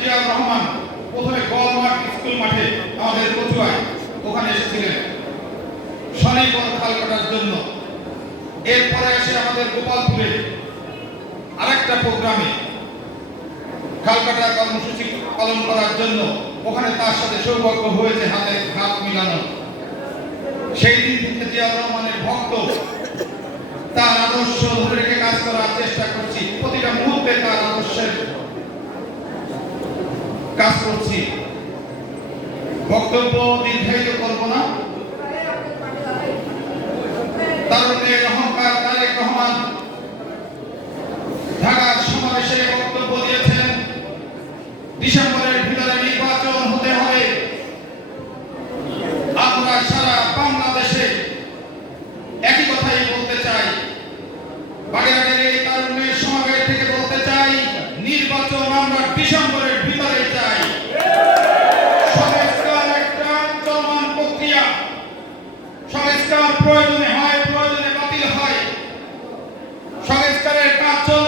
জিয়াউর রহমান প্রথমে গোয়ালমাঠ স্কুল মাঠে আমাদের কচুয়ায় ওখানে এসেছিলেন। স্বনির্ভর খাল কাটার জন্য। এরপরে এসে আমাদের গোপালপুরে আরেকটা প্রোগ্রামে খাল কাটা কর্মসূচি পালন করার জন্য ওখানে তার সাথে সৌভাগ্য হয়েছে হাতে হাত মিলানো। সেই দিন থেকে জিয়াউর রহমানের ভক্ত তার আদর্শ ধরে রেখে কাজ করার চেষ্টা করছি প্রতিটা মুহূর্তে তার আদর্শের কাজ করছি। বক্তব্য নির্ধারিত করব না। তারুণ্যের সংস্কার প্রয়োজনে হয় প্রয়োজনে বাতিল হয়। সংস্কারের কাজ চলবে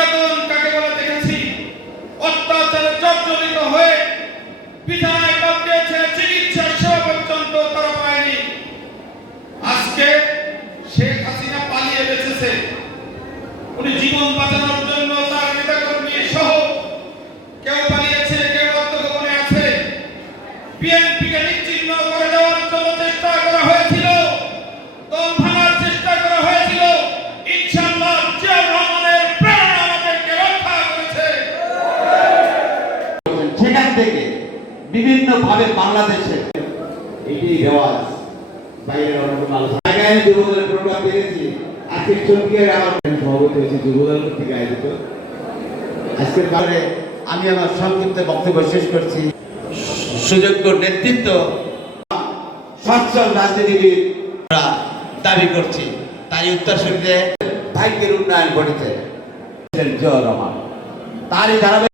নির্যাতন কাকে বলে দেখেছি? অত্যাচারে জর্জরিত হয়ে বিছানায় কাটিয়েছে চিকিৎসা সেবা পর্যন্ত তারা পায়নি। আজকে শেখ হাসিনা পালিয়ে বেঁচেছে। উনি জীবন বাঁচানোর জন্য তার নেতাকর্মী সহ কেউ পালিয়েছে, কেউ আত্মগোপনে আছে। বিএনপিকে নিশ্চিহ্ন করে দেওয়ার জন্য চেষ্টা করা হয়েছিল সেখান থেকে বিভিন্ন ভাবে বাংলাদেশে এটি রেওয়াজ, বাইরের যুবদলের প্রোগ্রাম চমকিয়ে আমার সভাপতি হয়েছে, যুবদল আয়োজিত। আজকের আমি আমার সংক্ষিপ্ত বক্তব্য শেষ করছি। সুযোগ্য নেতৃত্ব, সচ্ছল রাজনীতিবিদ দাবি করছি। তাই উত্তর উত্তরসূরিতে ভাগ্যের উন্নয়ন ঘটেছে জিয়া রহমান। তারই ধারাবাহিক